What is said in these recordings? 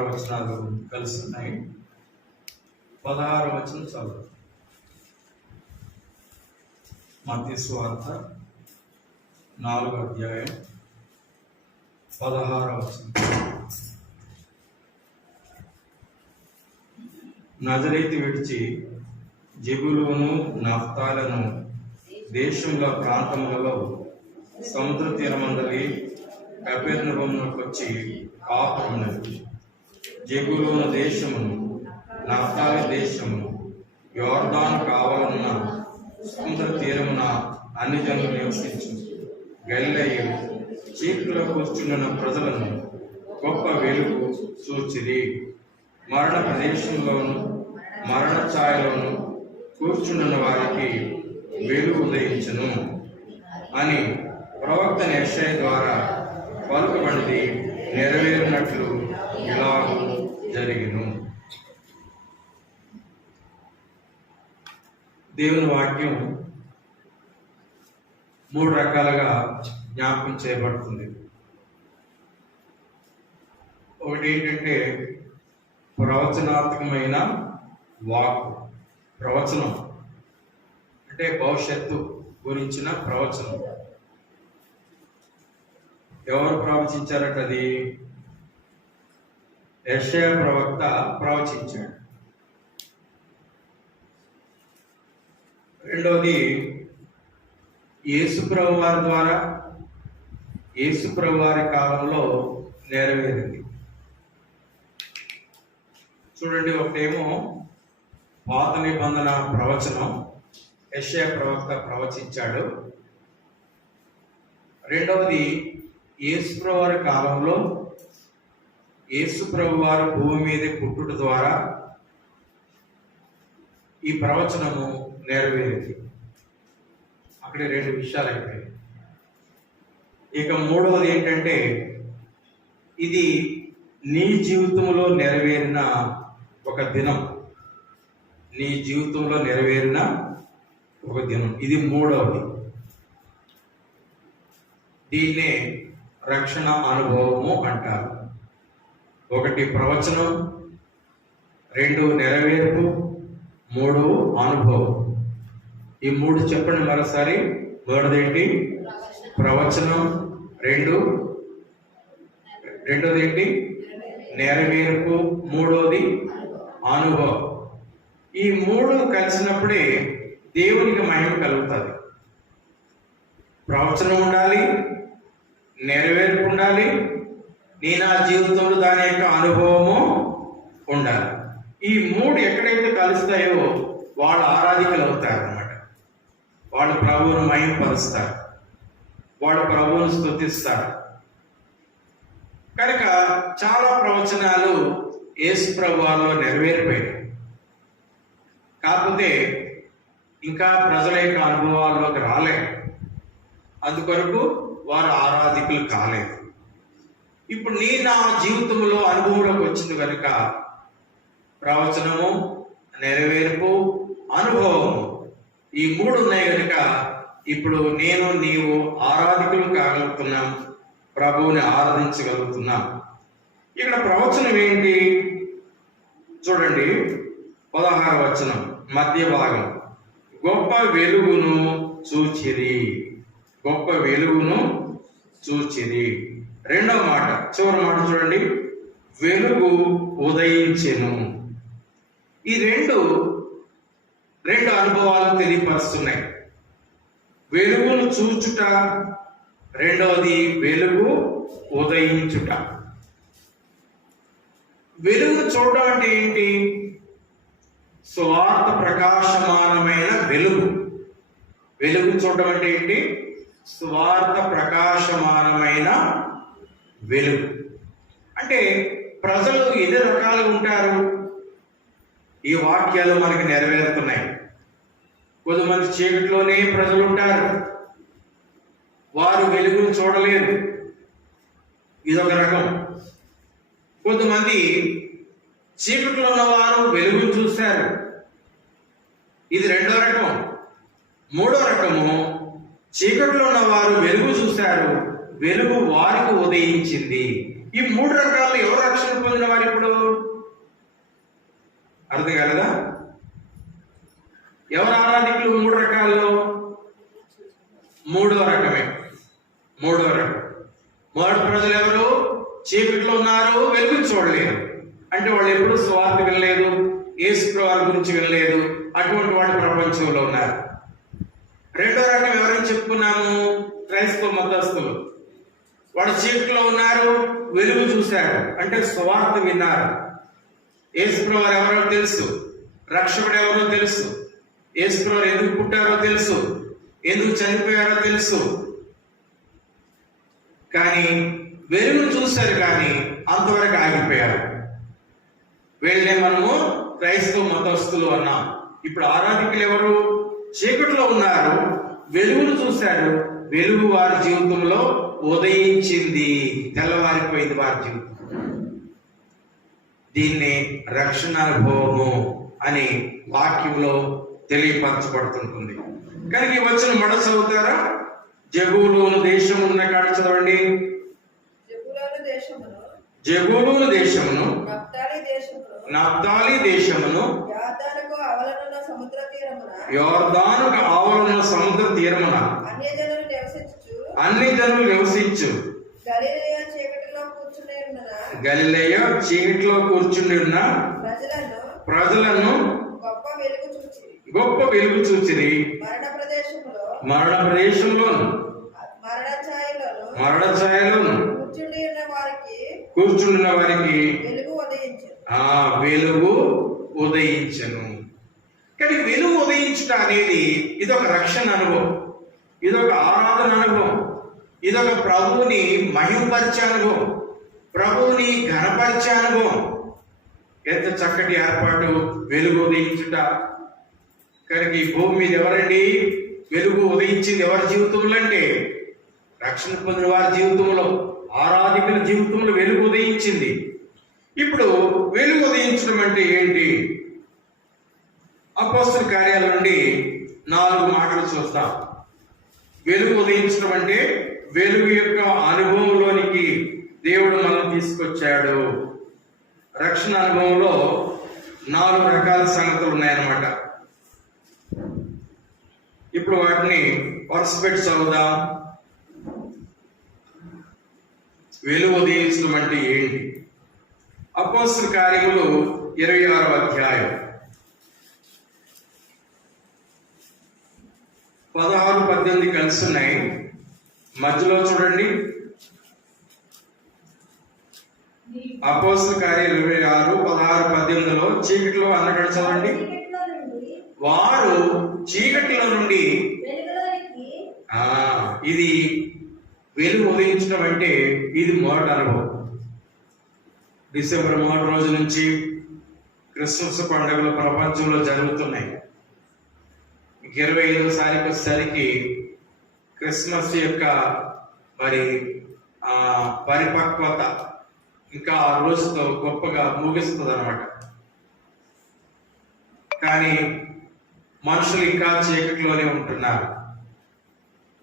ప్రవచనాలు కలిసి ఉన్నాయి పదహారు వచనం చదువు. మధ్య స్వార్థ నాలుగు అధ్యాయం పదహారవ వచనం. నజరైతి విడిచి జబులును నఫ్తాలను దేశంలో ప్రాంతములలో సముద్ర తీరమందలి కపెర్నహూమునకు వచ్చి కాపురమునది దేశమును నఫ్తాలి దేశమును యోర్దాన్ కావాలన్న సముద్ర తీరమున అన్ని జనులు నివసించు. గల్లయ్య చీకులో కూర్చున్న ప్రజలను గొప్ప వెలుగు చూచిరి. మరణ ప్రదేశంలోను మరణ ఛాయలోను కూర్చున్న వారికి వెలుగు ఉదయించను అని ప్రవక్త నిశ్చయ ద్వారా పలుకబడిది నెరవేరినట్లు ఇలాగూ జరిగిను. దేవుని వాక్యం మూడు రకాలుగా జ్ఞాపకం చేయబడుతుంది. ఒకటి ఏంటంటే ప్రవచనాత్మకమైన వాక్ ప్రవచనం. అంటే భవిష్యత్తు గురించిన ప్రవచనం. ఎవరు ప్రవచించారట అది? యశయ ప్రవక్త ప్రవచించాడు. రెండవది యేసుప్రభు వారి ద్వారా యేసుప్రభు వారి కాలంలో నెరవేరింది. చూడండి ఒకటేమో పాత నిబంధన ప్రవచనం యశయ ప్రవక్త ప్రవచించాడు. రెండవది యేసుప్రభు వారి కాలంలో యేసుప్రభు వారు భూమి మీద పుట్టుట ద్వారా ఈ ప్రవచనము నెరవేరింది. అక్కడ రెండు విషయాలు అయిపోయాయి. ఇక మూడవది ఏంటంటే ఇది నీ జీవితంలో నెరవేరిన ఒక దినం. నీ జీవితంలో నెరవేరిన ఒక దినం. ఇది మూడవది. దీన్నే రక్షణ అనుభవము అంటారు. ఒకటి ప్రవచనం రెండు నెరవేర్పు మూడు అనుభవం. ఈ మూడు చెప్పండి మరోసారి. మొదటిదేంటి ప్రవచనం రెండు. రెండోది ఏంటి నెరవేర్పు మూడోది అనుభవం. ఈ మూడు కలిసినప్పుడే దేవునికి మహిమ కలుగుతుంది. ప్రవచనం ఉండాలి నెరవేర్పు ఉండాలి నీ నా జీవితంలో దాని యొక్క అనుభవము ఉండాలి. ఈ మూడు ఎక్కడైతే కలుస్తాయో వాళ్ళు ఆరాధికలు అవుతారు అన్నమాట. వాళ్ళు ప్రభువును మయంపరుస్తారు వాళ్ళు ప్రభువును స్థుతిస్తారు కనుక చాలా ప్రవచనాలు యేసు ప్రభువాల్లో నెరవేరిపోయాయి. కాకపోతే ఇంకా ప్రజల యొక్క అనుభవాల్లోకి రాలేదు. అందుకొరకు వారు ఆరాధికులు కాలేదు. ఇప్పుడు నీ నా జీవితంలో అనుభవంలోకి వచ్చింది కనుక ప్రవచనము నెరవేర్పు అనుభవము ఈ మూడు ఉన్నాయి కనుక ఇప్పుడు నేను నీవు ఆరాధికులు కాగలుగుతున్నాం. ప్రభువుని ఆరాధించగలుగుతున్నాం. ఇక్కడ ప్రవచనం ఏంటి? చూడండి. పదహార వచనం. మధ్య భాగం. గొప్ప వెలుగును చూచిరి. గొప్ప వెలుగును చూచిరి. రెండవ మాట చివరి మాట చూడండి. వెలుగు ఉదయించెను. ఈ రెండు రెండు అనుభవాలు తెలియపరుస్తున్నాయి. వెలుగును చూచుట రెండవది వెలుగు ఉదయించుట. వెలుగు చూడడం అంటే ఏంటి? స్వార్థ ప్రకాశమానమైన వెలుగు. వెలుగు చూడడం అంటే ఏంటి? స్వార్థ ప్రకాశమానమైన వెలుగు. అంటే ప్రజలు ఎన్ని రకాలుగా ఉంటారు? ఈ వాక్యాలు మనకి నెరవేరుతున్నాయి. కొంతమంది చీకటిలోనే ప్రజలు ఉంటారు. వారు వెలుగును చూడలేరు. ఇదొక రకం. కొంతమంది చీకట్లో ఉన్నవారు వెలుగును చూశారు ఇది రెండో రకం. మూడో రకము చీకట్లో ఉన్నవారు వెలుగు చూశారు. వెలుగు వారికి ఉదయించింది. ఈ మూడు రకాలు ఎవరు రక్షణ పొందిన వారు ఇప్పుడు? అర్థం కాలేదా? ఎవరు ఆరాధికులు మూడు రకాల్లో? మూడో రకమే. మూడో రకం. మొదటి ప్రజలు ఎవరు? చీకట్లో ఉన్నారు వెలుగు చూడలేదు. అంటే వాళ్ళు ఎప్పుడు స్వార్థ వినలేదు ఏసు వారి గురించి వినలేదు. అటువంటి వాళ్ళు ప్రపంచంలో ఉన్నారు. రెండో రకం ఎవరైనా చెప్పుకున్నాము? క్రైస్తవ మతస్థులు. వాడు చీకట్లో ఉన్నారు వెలుగు చూశారు అంటే స్వార్థ విన్నారు. యేసుప్రవారు ఎవరో తెలుసు రక్షకుడు ఎవరో తెలుసు యేసుప్రవారు ఎందుకు పుట్టారో తెలుసు ఎందుకు చనిపోయారో తెలుసు. కానీ వెలుగు చూశారు కానీ అంతవరకు ఆగిపోయారు. వీళ్ళనే మనము క్రైస్తవ మతస్థులు అన్నాం. ఇప్పుడు ఆరాధికులు ఎవరు? చీకట్లో ఉన్నారు వెలుగును చూశారు. వెలుగు వారి జీవితంలో ఉదయించింది తెల్లవారిపోయింది వారి జీవితం దీన్ని రక్షణ అనుభవము అని వాక్యంలో తెలియపరచబడుతుంటుంది. కనుక ఈ వచ్చిన మడ చదువుతారా జగూలోను దేశం ఉన్న కాడ చదవండి. జబులోను దేశమును జగూలోను దేశమును నప్తాలి దేశమును యోర్దానుకు ఆవరణ సముద్ర తీరమున అన్ని జనులు నివసించు. గలిలయ చీకటిలో కూర్చుండి ఉన్న ప్రజలను గొప్ప వెలుగు చూచిరి. మరణ ప్రదేశంలోను. మరణ ఛాయలోను మరణ ఛాయలోను. కూర్చుండి ఉన్న వారికి ఆ వెలుగు ఉదయించను. కానీ వెలుగు ఉదయించుట అనేది ఇదొక రక్షణ అనుభవం. ఇదొక ఆరాధన అనుభవం. ఇదొక ప్రభువుని మహిమపరిచే అనుభవం. ప్రభువుని ఘనపరిచే అనుభవం. ఎంత చక్కటి ఏర్పాటు వెలుగు ఉదయించుట. కనుక ఈ భూమి మీద ఎవరండి? వెలుగు ఉదయించింది ఎవరి జీవితంలో అంటే? రక్షణ పొందిన వారి జీవితంలో ఆరాధికుల జీవితంలో వెలుగు ఉదయించింది. ఇప్పుడు వెలుగు ఉదయించడం అంటే ఏంటి? అపోస్తుల కార్యాల నుండి నాలుగు మాటలు చూస్తాం. వెలుగు ఉదయించడం అంటే వెలుగు యొక్క అనుభవంలోనికి దేవుడు మనం తీసుకొచ్చాడు. రక్షణ అనుభవంలో నాలుగు రకాల సంగతులు ఉన్నాయన్నమాట. ఇప్పుడు వాటిని వరుస చదువుదాం. వెలుగు ఉదయించడం అంటే ఏంటి? అపోస్తుల కార్యములు ఇరవై ఆరో అధ్యాయం. పదహారు పద్దెనిమిది కలిసి ఉన్నాయి. మధ్యలో చూడండి. అపోస్తుల కార్య ఇరవై ఆరు పదహారు పద్దెనిమిదిలో చీకటిలో అన్నట్టు చదవండి వారు చీకటిలో నుండి ఆ ఇది వెలుగు ఉదయించడం అంటే ఇది మొదటి అనుభవం. డిసెంబర్ మొదటి రోజు నుంచి క్రిస్మస్ పండుగలు ప్రపంచంలో జరుగుతున్నాయి. ఇరవై ఐదో తారీఖు వచ్చేసరికి క్రిస్మస్ యొక్క మరి ఆ పరిపక్వత ఇంకా ఆ రోజుతో గొప్పగా ముగిస్తుంది అనమాట కానీ మనుషులు ఇంకా చీకటిలోనే ఉంటున్నారు.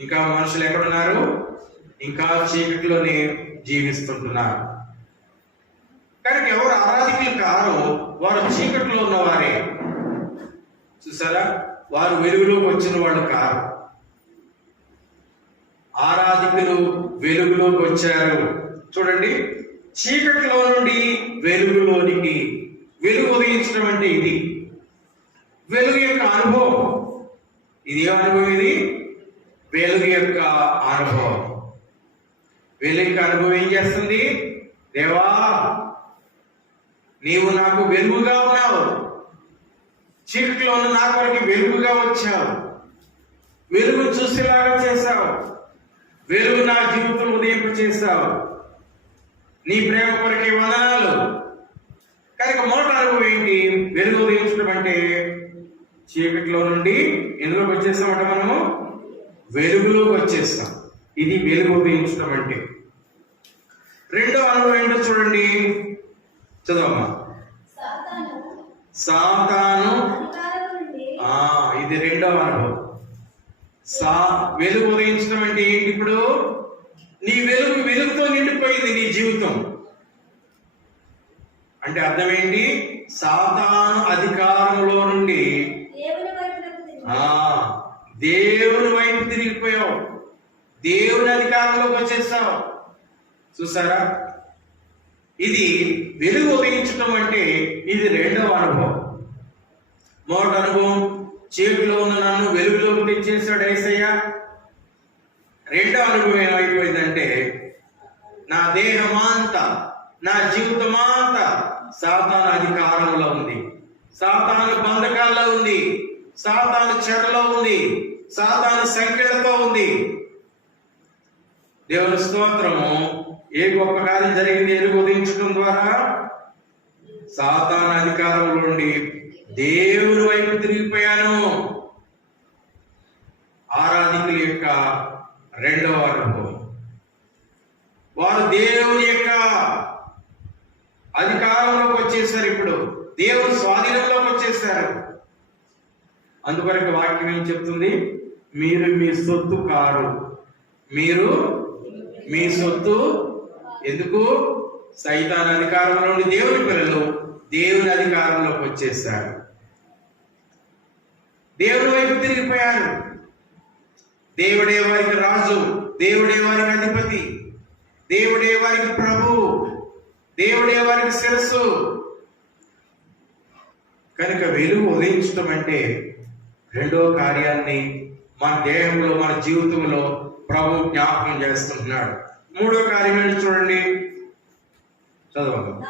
ఇంకా మనుషులు ఎక్కడున్నారు? ఇంకా చీకటిలోనే జీవిస్తుంటున్నారు. కనుక ఎవరు ఆరాధికులు కారో వారు చీకటిలో ఉన్నవారే. చూసారా? వారు వెలుగులోకి వచ్చిన వాళ్ళు కారు. ఆరాధికులు వెలుగులోకి వచ్చారు. చూడండి చీకటిలో నుండి వెలుగులోనికి వెలుగు ఉదయించడం అంటే ఇది. వెలుగు యొక్క అనుభవం. ఇది అనుభవం ఇది? వెలుగు యొక్క అనుభవం. వెలుగు యొక్క అనుభవం ఏం చేస్తుంది? దేవా నీవు నాకు వెలుగుగా ఉన్నావు. చీకటిలో ఉన్న నాకు వెలుగుగా వచ్చావు. వెలుగు చూసేలాగా చేశావు. వెలుగు నా జీవితం ఉదయింప చేశావు నీ ప్రేమ కొరకే వందనాలు. కనుక మొదటి అనుభవం ఏంటి? వెలుగు ఉదయించడం అంటే చీకటిలో నుండి ఎందులోకి వచ్చేసామంట మనము? వెలుగులోకి వచ్చేస్తాం. ఇది వెలుగు ఉదయించడం అంటే రెండో అనుభవం ఏంటో చూడండి. చదవమ్మా. సాతాను ఇది రెండవ అనుభవం సా వెలుగు ఉదయించడం అంటే ఏంటి ఇప్పుడు? నీ వెలుగు వెలుగుతో నిండిపోయింది నీ జీవితం. అంటే అర్థం ఏంటి? సాతాను అధికారంలో నుండి దేవుని వైపు తిరిగిపోయావు. దేవుని అధికారంలోకి వచ్చేసావు. చూసారా? ఇది వెలుగు ఉదయించడం అంటే ఇది రెండవ అనుభవం. మొదటి అనుభవం చీకటిలో ఉన్న నన్ను వెలుగులోకి తెచ్చేసాడు ఏసయ్య. రెండో అనుభవం ఏమైపోయిందంటే నా దేహమాంతా నా జీవితమాంతా సాతాన అధికారంలో ఉంది. సాతాను బంధకాల్లో ఉంది. సాతాను చెరలో ఉంది. సాతాను సంఖ్యలతో ఉంది. దేవుని స్తోత్రము ఏ గొప్ప కార్యం జరిగింది? ఎరుగు ఉదయించడం ద్వారా. సాతాన అధికారంలో నుండి దేవుని వైపు తిరిగిపోయాను. ఆరాధికుల యొక్క రెండవ అనుభవం. వారు దేవుని యొక్క అధికారంలోకి వచ్చేసారు ఇప్పుడు. దేవుని స్వాధీనంలోకి వచ్చేసారు. అందుకొరకు వాక్యం ఏం చెప్తుంది? మీరు మీ సొత్తు కారు. మీరు మీ సొత్తు ఎందుకు? సైతాన్ అధికారంలో నుండి దేవుని పిల్లలు దేవుని అధికారంలోకి వచ్చేసారు. దేవుని వైపు తిరిగిపోయారు దేవుడే వారికి రాజు దేవుడే వారికి అధిపతి దేవుడే వారికి ప్రభు దేవుడే వారికి శిరస్సు. కనుక వెలుగు ఉదయించడం అంటే రెండో కార్యాన్ని మన దేహంలో మన జీవితంలో ప్రభు జ్ఞాపకం చేస్తుంటున్నాడు. మూడో కార్యం ఏంటి చూడండి. చదవండి.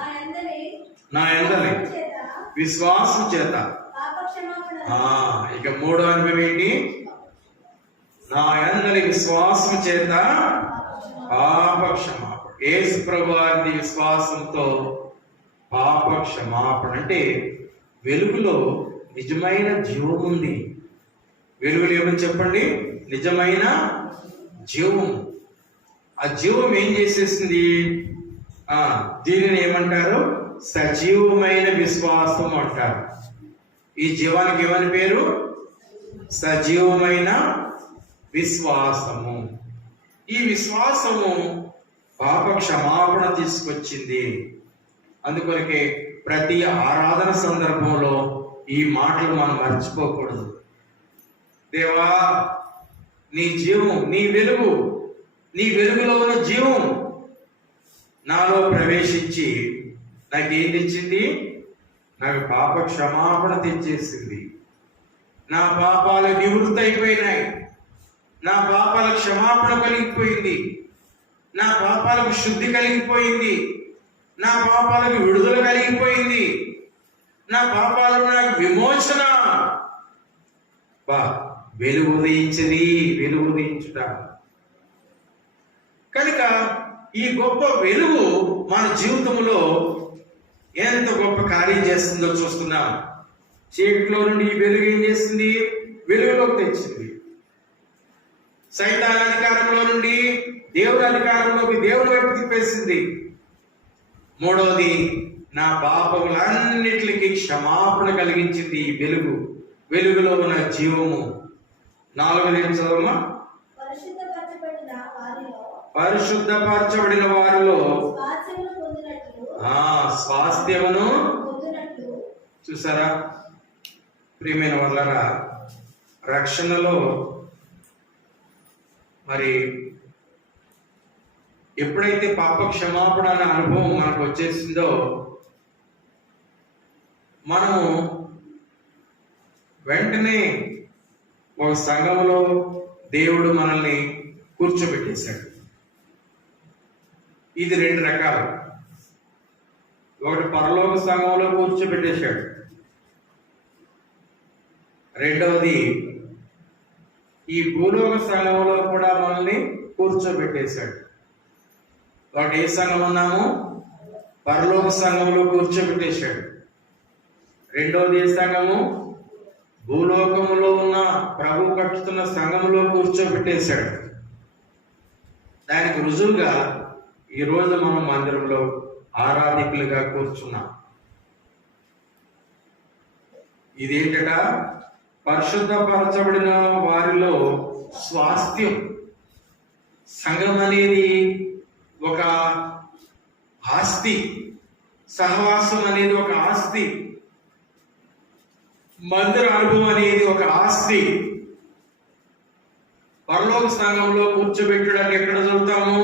నా చేత విశ్వాసం చేత. ఇక మూడో అనుభవం ఏంటి? నా అందరి విశ్వాసం చేత పాప క్షమాపణ యేసు విశ్వాసంతో పాప క్షమాపణ అంటే వెలుగులో నిజమైన జీవం ఉంది. వెలుగులు ఏమని చెప్పండి? నిజమైన జీవం. ఆ జీవం ఏం చేసేసింది? దీనిని ఏమంటారు? సజీవమైన విశ్వాసం అంటారు. ఈ జీవానికి ఏమని పేరు? సజీవమైన విశ్వాసము. ఈ విశ్వాసము పాప క్షమాపణ తీసుకొచ్చింది. అందుకొరకే ప్రతి ఆరాధన సందర్భంలో ఈ మాటలు మనం మర్చిపోకూడదు. దేవా నీ జీవం నీ వెలుగు నీ వెలుగులో ఉన్న జీవం నాలో ప్రవేశించి నాకేం తెచ్చింది? నాకు పాప క్షమాపణ తెచ్చేసింది. నా పాపాలు నివృత్తి అయిపోయినాయి నా పాపాల క్షమాపణ కలిగిపోయింది. నా పాపాలకు శుద్ధి కలిగిపోయింది. నా పాపాలకు విడుదల కలిగిపోయింది. నా పాపాలకు నాకు విమోచన. బా వెలుగు ఉదయించది వెలుగు ఉదయించుట. కనుక ఈ గొప్ప వెలుగు మన జీవితంలో ఎంత గొప్ప కార్యం చేస్తుందో చూస్తున్నాం. చీకటిలో నుండి ఈ వెలుగు ఏం చేస్తుంది? వెలుగులోకి తెచ్చింది. సైతాన్ అధికారంలో నుండి దేవుని అధికారంలోకి దేవుని వైపు తిప్పేసింది. మూడవది నా పాపములన్నిటికీ క్షమాపణ కలిగించింది ఈ వెలుగు. వెలుగులో ఉన్న జీవము. నాలుగోది ఏం చదవమ్మా? పరిశుద్ధపరచబడిన వారిలో పరిశుద్ధపరచబడిన వారిలో స్వాస్థ్యమును పొందినట్లు ఆ స్వాస్థ్యమును చూసారా? ప్రియమైన వాళ్ళరా రక్షణలో మరి ఎప్పుడైతే పాప క్షమాపణ అనే అనుభవం మనకు వచ్చేసిందో మనము వెంటనే ఒక సంఘంలో దేవుడు మనల్ని కూర్చోబెట్టేశాడు. ఇది రెండు రకాలు. ఒకటి పరలోక సంఘంలో కూర్చోబెట్టేశాడు. రెండవది ఈ భూలోక సంఘంలో కూడా మనల్ని కూర్చోబెట్టేశాడు. ఒకటి ఏ సంఘం ఉన్నాము? పరలోక సంఘంలో కూర్చోబెట్టేశాడు. రెండవది ఏ సంఘము? భూలోకంలో ఉన్న ప్రభు కట్టుతున్న సంఘంలో కూర్చోబెట్టేశాడు. దానికి రుజువుగా ఈ రోజు మనం మందిరంలో ఆరాధికులుగా కూర్చున్నాం. ఇదేంటట? పరిశుద్ధపరచబడిన వారిలో స్వాస్థ్యం సంఘం అనేది ఒక ఆస్తి సహవాసం అనేది ఒక ఆస్తి మందిర అనుభవం అనేది ఒక ఆస్తి. పరలోక సంఘంలో కూర్చోబెట్టడానికి ఎక్కడ చదువుతాము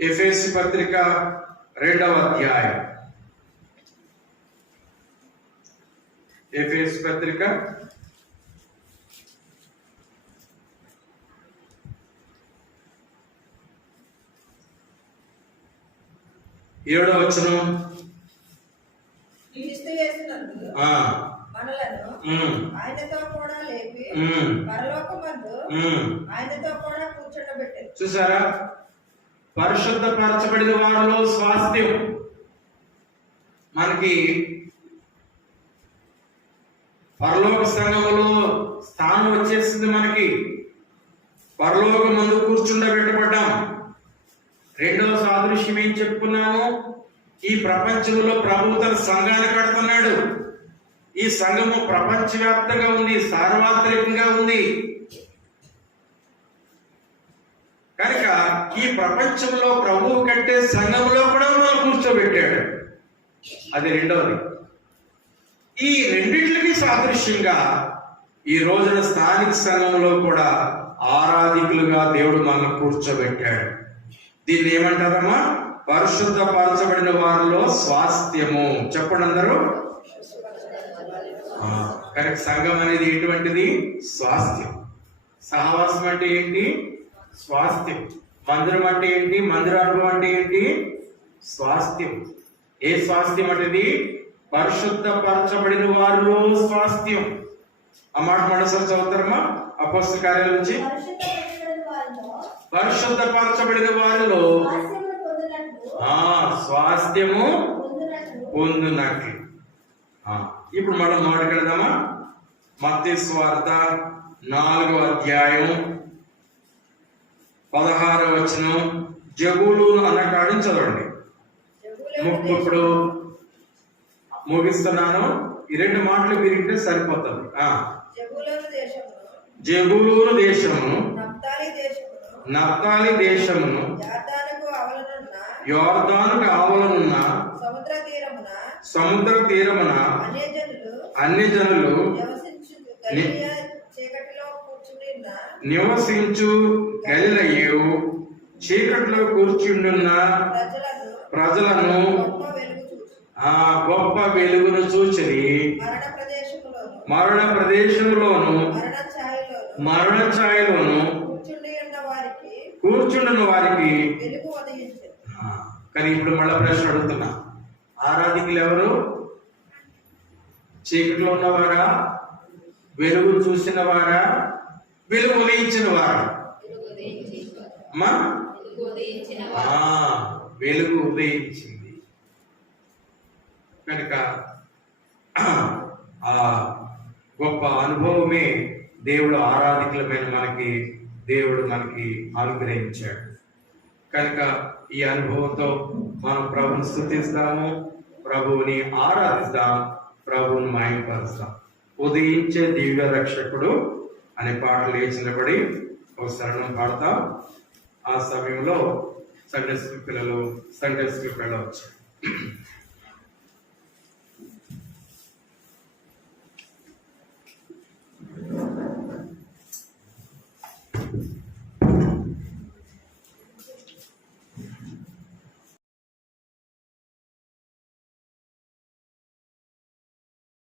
ఎఫ్ఎస్సి పత్రిక రెండవ అధ్యాయం. ఎఫ్ఎస్ పత్రిక. ఏడో వచనం. చూసారా? పరిశుద్ధపరచబడిన వారిలో స్వాస్థ్యం. మనకి పరలోక సంఘంలో స్థానం వచ్చేసింది మనకి. పరలోక మందు కూర్చుండబెట్టబడ్డాం రెండవ సాదృశ్యం ఏం చెప్పుకున్నాము? ఈ ప్రపంచంలో ప్రభు తన సంఘాన్ని కడుతున్నాడు. ఈ సంఘము ప్రపంచవ్యాప్తంగా ఉంది సార్వత్రికంగా ఉంది. కనుక ఈ ప్రపంచంలో ప్రభువు కట్టే సంఘంలో కూడా మనం కూర్చోబెట్టాడు. అది రెండవది. ఈ రెండింటికి సాదృశ్యంగా ఈ రోజున స్థానిక సంఘంలో కూడా ఆరాధికులుగా దేవుడు మనల్ని కూర్చోబెట్టాడు. దీన్ని ఏమంటారమ్మా? పరిశుద్ధ పరచబడిన వారిలో స్వాస్థ్యము. చెప్పండి అందరూ. కరెక్ట్. సంఘం అనేది ఎటువంటిది? స్వాస్థ్యం. సహవాసం అంటే ఏంటి? స్వాస్థ్యం. మందిరం అంటే ఏంటి? మందిర అంటే ఏంటి? స్వాస్థ్యం. ఏ స్వాస్థ్యం అంటే పరిశుద్ధపరచబడిన వారిలో స్వాస్థ్యం. ఆ మాట మనసారి చదువుతారమ్మా. అపోస్తల కార్యాల నుంచి. పరిశుద్ధపరచబడిన వారిలో వారిలో ఆ స్వాస్థ్యము పొందునట్లు. ఇప్పుడు మనం మాట్లాడదామా? మత్తయి నాలుగో అధ్యాయం పదహారో వచనం జగులు అన్న కాడిని చదవండి ఇప్పుడు ముగిస్తున్నాను. ఈ రెండు మాటలు విరిగితే సరిపోతుంది. ఆ. జబూలూరు దేశమును జగులూరు దేశమును నప్తాలి దేశమును యార్దానుకు ఆవలనున్న సముద్ర తీరమున సముద్ర తీరమున అన్యజనులు అన్ని జనులు నివసించు గలిలియా చీకటిలో కూర్చుని ఉన్న నివసించు గలిలయు. చీకట్లో కూర్చుండున్న ప్రజలను ఆ గొప్ప వెలుగును చూచిరి. మరణ ప్రదేశంలోను మరణ ఛాయలోను వారికి కూర్చుండున్న వారికి కానీ ఇప్పుడు మళ్ళా ప్రశ్న అడుగుతున్నా. ఆరాధికులు ఎవరు చీకట్లో ఉన్నవారా? వెలుగు చూసిన వారా వెలుగు ఉదయించిన వారా. అమ్మా? ఆ, వెలుగు ఉదయించింది. కనుక ఆ గొప్ప అనుభవమే దేవుడు ఆరాధికుల మీద మనకి దేవుడు మనకి అనుగ్రహించాడు. కనుక ఈ అనుభవంతో మనం ప్రభుని స్థుతిస్తాము ప్రభువుని ఆరాధిస్తాం ప్రభువుని మాయపరుస్తాం ఉదయించే దివ్య రక్షకుడు అనే పాటలు లేచినబడి ఒక శరణం పాడతాం. ఆ సమయంలో సండే స్కూల్ పిల్లలు సండే స్కూల్ వెళ్ళవచ్చు